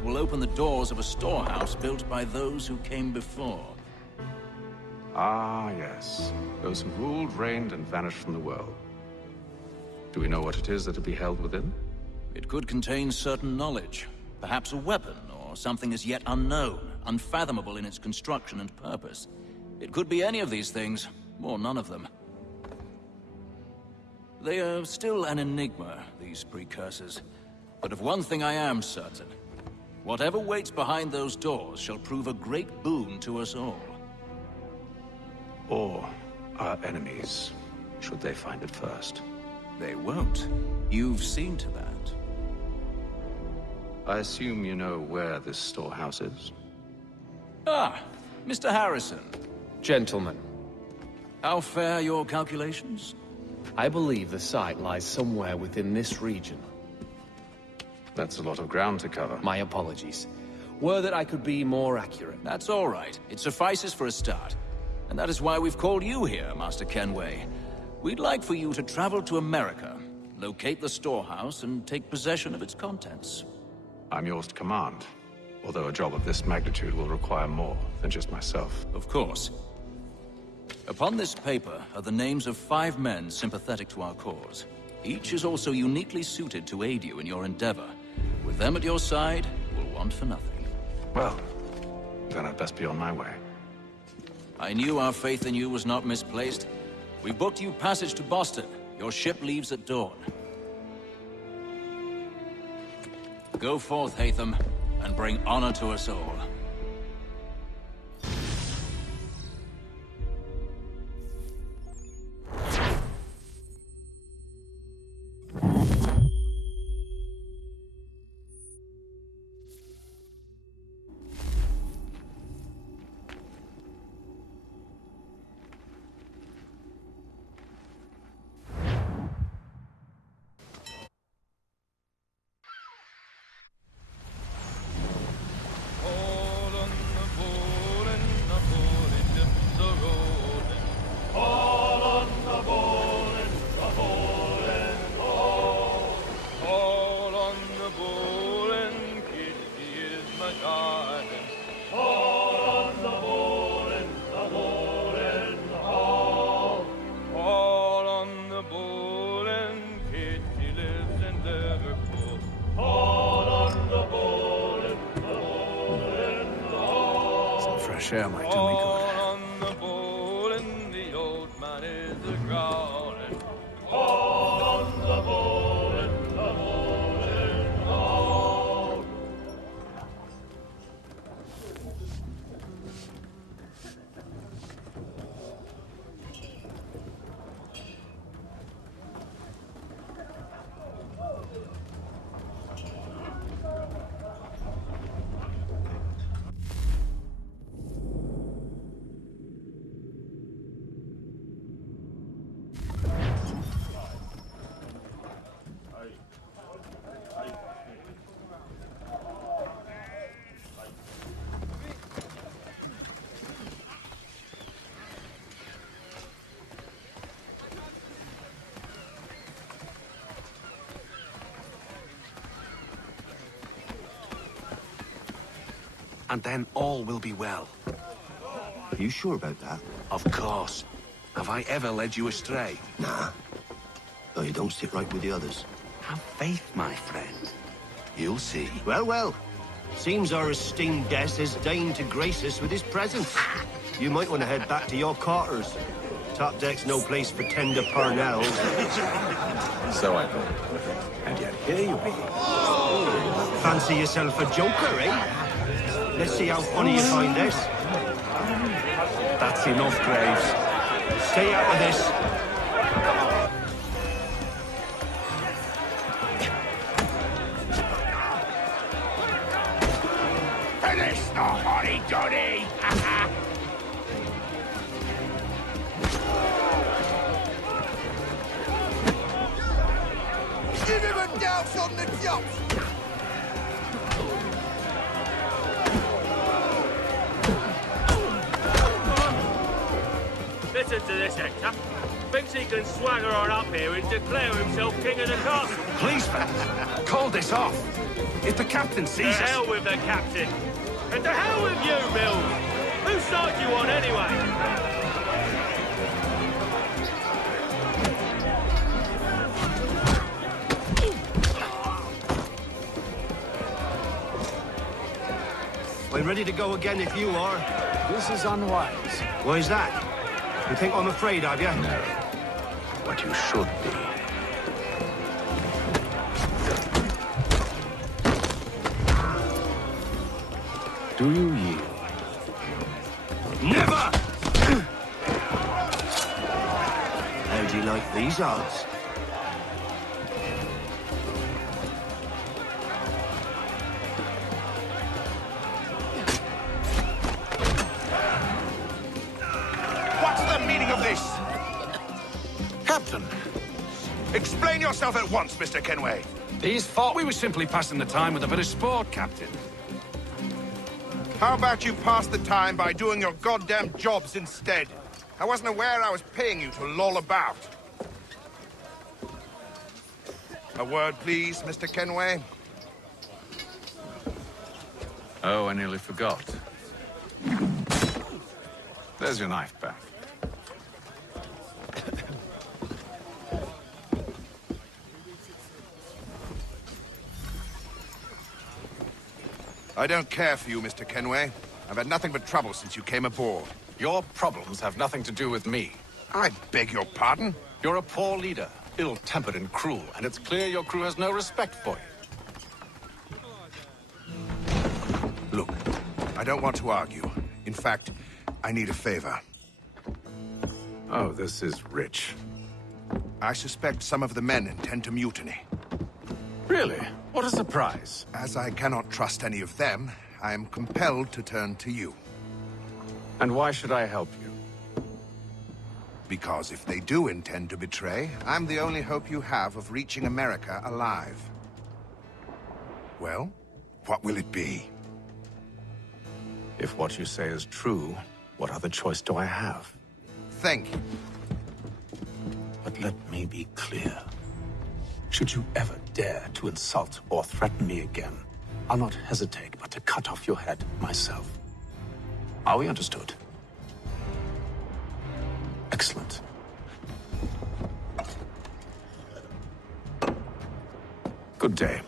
It will open the doors of a storehouse built by those who came before. Ah, yes. Those who ruled, reigned, and vanished from the world. Do we know what it is that will be held within? It could contain certain knowledge. Perhaps a weapon, or something as yet unknown, unfathomable in its construction and purpose. It could be any of these things, or none of them. They are still an enigma, these precursors. But of one thing I am certain. Whatever waits behind those doors shall prove a great boon to us all. Or our enemies, should they find it first. They won't. You've seen to that. I assume you know where this storehouse is? Ah, Mr. Harrison. Gentlemen, How fare your calculations? I believe the site lies somewhere within this region. That's a lot of ground to cover. My apologies. Were that I could be more accurate. That's all right. It suffices for a start. And that is why we've called you here, Master Kenway. We'd like for you to travel to America, locate the storehouse, and take possession of its contents. I'm yours to command, although a job of this magnitude will require more than just myself. Of course. Upon this paper are the names of 5 men sympathetic to our cause. Each is also uniquely suited to aid you in your endeavor. With them at your side, you will want for nothing. Well, then I'd best be on my way. I knew our faith in you was not misplaced. We booked you passage to Boston. Your ship leaves at dawn. Go forth, Hatham, and bring honor to us all. Share my tummy good. On the bowl and the old man is a-growling. On the bowl and the bowling all. And then all will be well. Are you sure about that? Of course. Have I ever led you astray? Nah. Though you don't sit right with the others. Have faith, my friend. You'll see. Well, well. Seems our esteemed guest has deigned to grace us with his presence. You might want to head back to your quarters. Top deck's no place for tender parnells. So I thought. And yet here you are. Fancy yourself a joker, eh? Let's see how funny you find this. That's enough, Graves. Stay out of this. Finish the horny Johnny! Give him a douse on the jump! Listen to this, Hector. Thinks he can swagger on up here and declare himself king of the castle. Please, fellas, call this off. If the captain To sees us... hell with the captain. And to hell with you, Mills. Whose side you on, anyway? We're ready to go again if you are. This is unwise. Why's that? You think I'm afraid of you? No. What you should be. Do you yield? Never! How do you like these odds? What's the meaning of this? Captain, Explain yourself at once, Mr. Kenway. these thought we were simply passing the time with a bit of sport, Captain. How about you pass the time by doing your goddamn jobs instead? I wasn't aware I was paying you to loll about. A word, please, Mr. Kenway. Oh, I nearly forgot. There's your knife back. I don't care for you, Mr. Kenway. I've had nothing but trouble since you came aboard. Your problems have nothing to do with me. I beg your pardon? You're a poor leader, ill-tempered and cruel, and it's clear your crew has no respect for you. Look, I don't want to argue. In fact, I need a favor. Oh, this is rich. I suspect some of the men intend to mutiny. Really? What a surprise. As I cannot trust any of them, I am compelled to turn to you. And why should I help you? Because if they do intend to betray, I'm the only hope you have of reaching America alive. Well, what will it be? If what you say is true, what other choice do I have? Thank you. But let me be clear. Should you ever dare to insult or threaten me again, I'll not hesitate but to cut off your head myself. Are we understood? Excellent. Good day.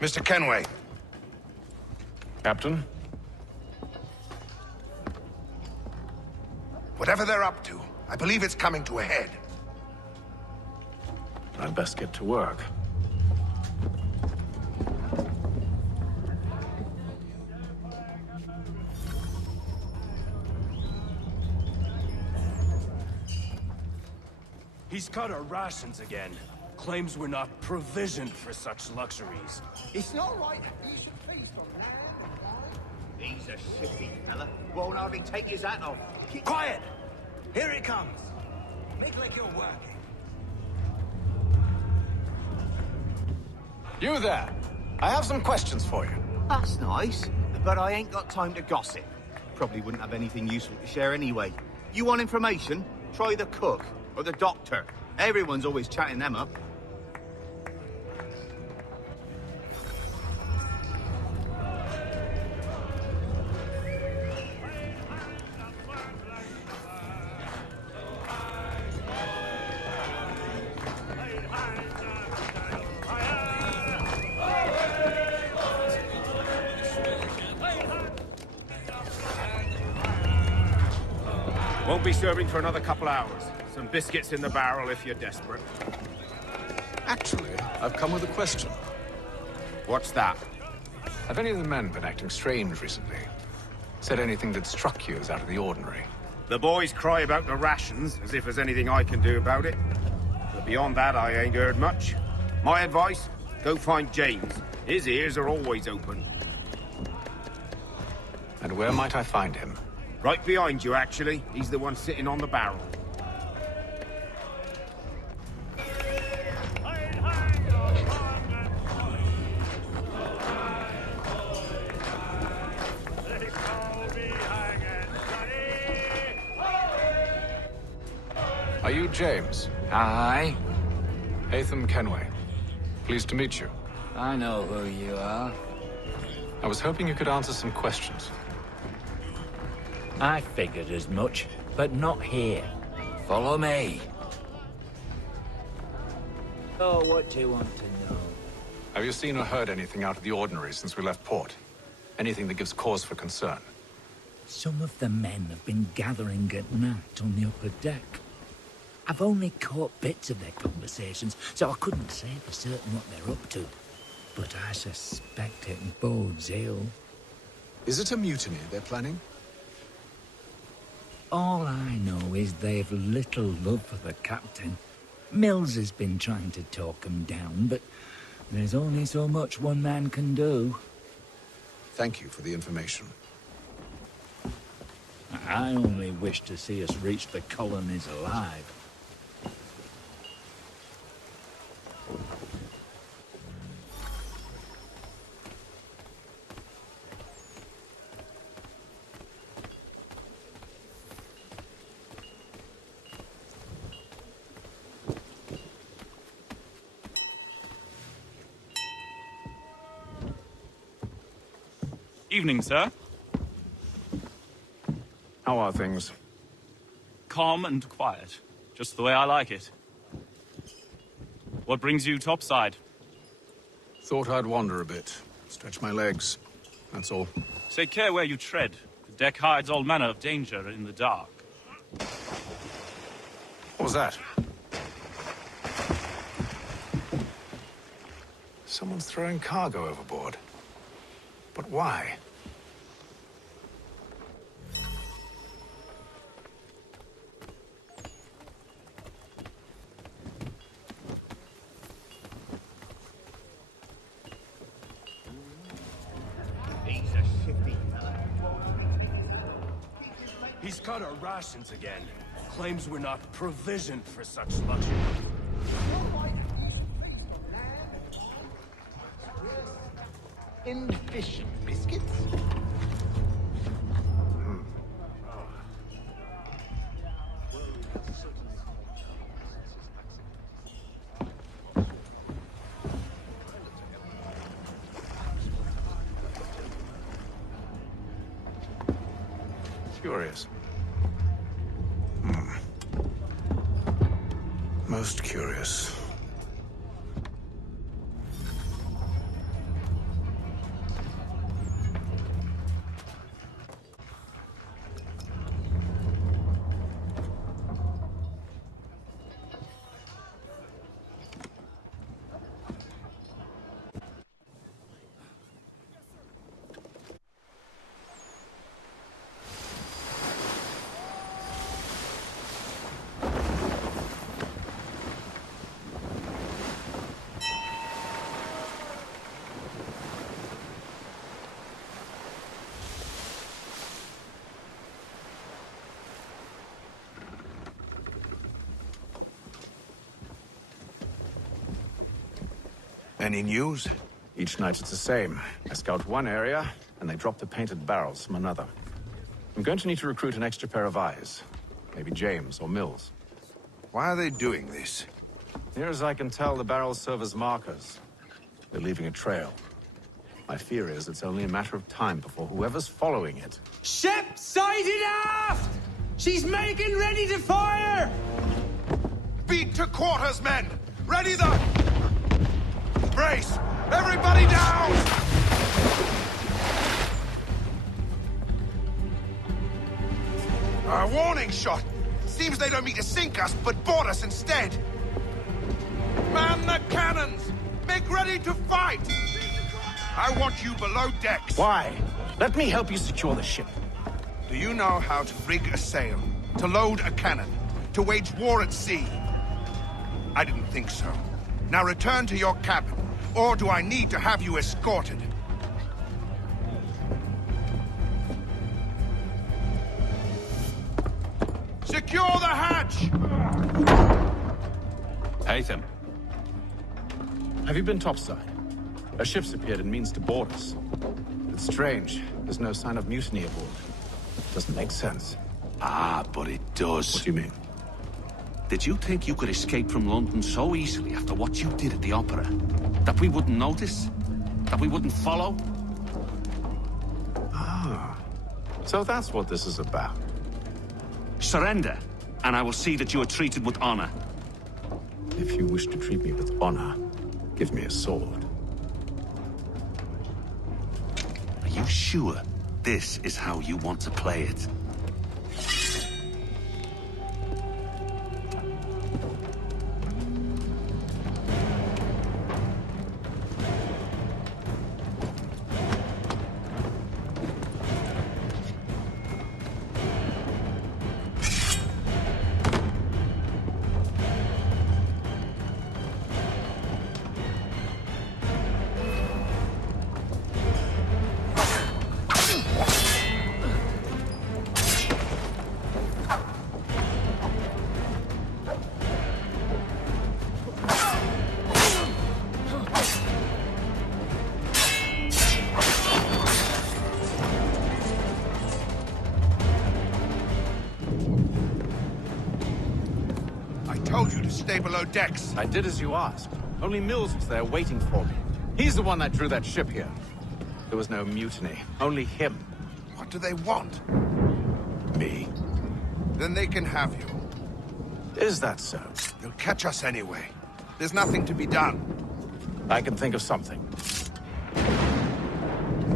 Mr. Kenway. Captain? Whatever they're up to, I believe it's coming to a head. I'd best get to work. He's cut our rations again. Claims we're not provisioned for such luxuries. It's not right. You should feast on that. He's a shifty fella. Won't hardly take his hat off. Quiet! Here he comes. Make like you're working. You there! I have some questions for you. That's nice. but I ain't got time to gossip. Probably wouldn't have anything useful to share anyway. You want information? Try the cook or the doctor. Everyone's always chatting them up. Won't be serving for another couple hours. Some biscuits in the barrel if you're desperate. Actually, I've come with a question. What's that? Have any of the men been acting strange recently? Said anything that struck you as out of the ordinary? The boys cry about the rations, as if there's anything I can do about it. But beyond that, I ain't heard much. My advice? Go find James. His ears are always open. And where might I find him? Right behind you, actually. He's the one sitting on the barrel. Are you James? Aye. Haytham Kenway. Pleased to meet you. I know who you are. I was hoping you could answer some questions. I figured as much, but not here. Follow me. Oh, what do you want to know? Have you seen or heard anything out of the ordinary since we left port? Anything that gives cause for concern? Some of the men have been gathering at night on the upper deck. I've only caught bits of their conversations, so I couldn't say for certain what they're up to. But I suspect it bodes ill. Is it a mutiny they're planning? All I know is they've little love for the captain. Mills has been trying to talk him down, but there's only so much one man can do. Thank you for the information. I only wish to see us reach the colonies alive. Evening, sir. How are things? Calm and quiet. Just the way I like it. What brings you topside? Thought I'd wander a bit. Stretch my legs. That's all. Take care where you tread. The deck hides all manner of danger in the dark. What was that? Someone's throwing cargo overboard. But why? He's a shifty fella. He's cut our rations again. Claims we're not provisioned for such luxury. In fish and biscuits? Curious. Most curious. Any news? Each night it's the same. I scout one area, and they drop the painted barrels from another. I'm going to need to recruit an extra pair of eyes. Maybe James or Mills. Why are they doing this? Near as I can tell, the barrels serve as markers. They're leaving a trail. My fear is it's only a matter of time before whoever's following it... Ship sighted aft! She's making ready to fire! Beat to quarters, men! Ready the... Brace! Everybody down! A warning shot! Seems they don't mean to sink us, but board us instead! Man the cannons! Make ready to fight! I want you below decks! Why? Let me help you secure the ship. Do you know how to rig a sail? To load a cannon? To wage war at sea? I didn't think so. Now return to your cabin, or do I need to have you escorted? Secure the hatch! Haytham. Have you been topside? A ship's appeared and means to board us. It's strange. There's no sign of mutiny aboard. Doesn't make sense. Ah, but it does. What do you mean? Did you think you could escape from London so easily after what you did at the opera? That we wouldn't notice? That we wouldn't follow? Ah. So that's what this is about. Surrender, and I will see that you are treated with honor. If you wish to treat me with honor, give me a sword. Are you sure this is how you want to play it? Stay below decks. I did as you asked. Only Mills was there waiting for me. He's the one that drew that ship here. There was no mutiny, only him. What do they want? Me. Then they can have you. Is that so? They'll catch us anyway. There's nothing to be done. I can think of something.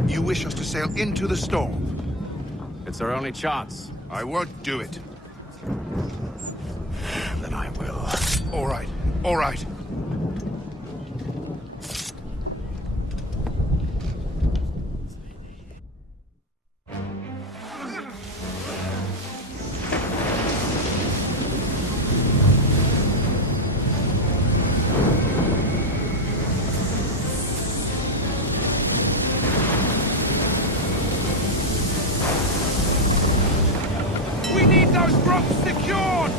You wish us to sail into the storm? It's our only chance. I won't do it. Then I will. All right. All right. We need those ropes secured!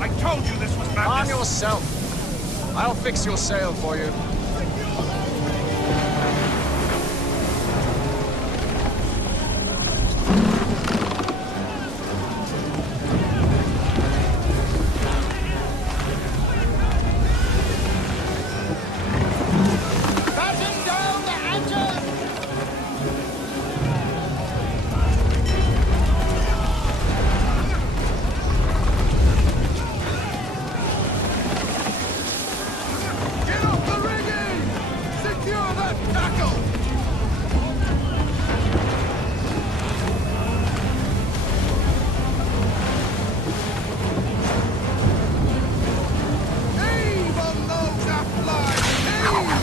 I told you this was madness! Arm yourself. I'll fix your sail for you. Batten down the hatches! Get off the rigging! Secure that tackle! Heave on those aft lines! Heave!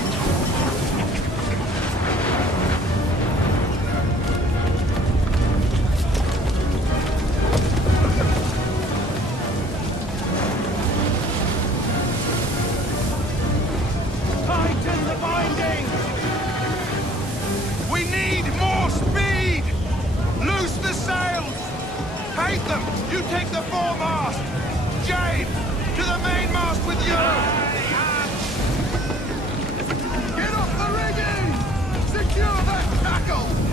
Tighten the binding! We need more speed! Loose the sails! Haytham, you take the foremast! James, to the mainmast with you! Get off the rigging! Secure that tackle!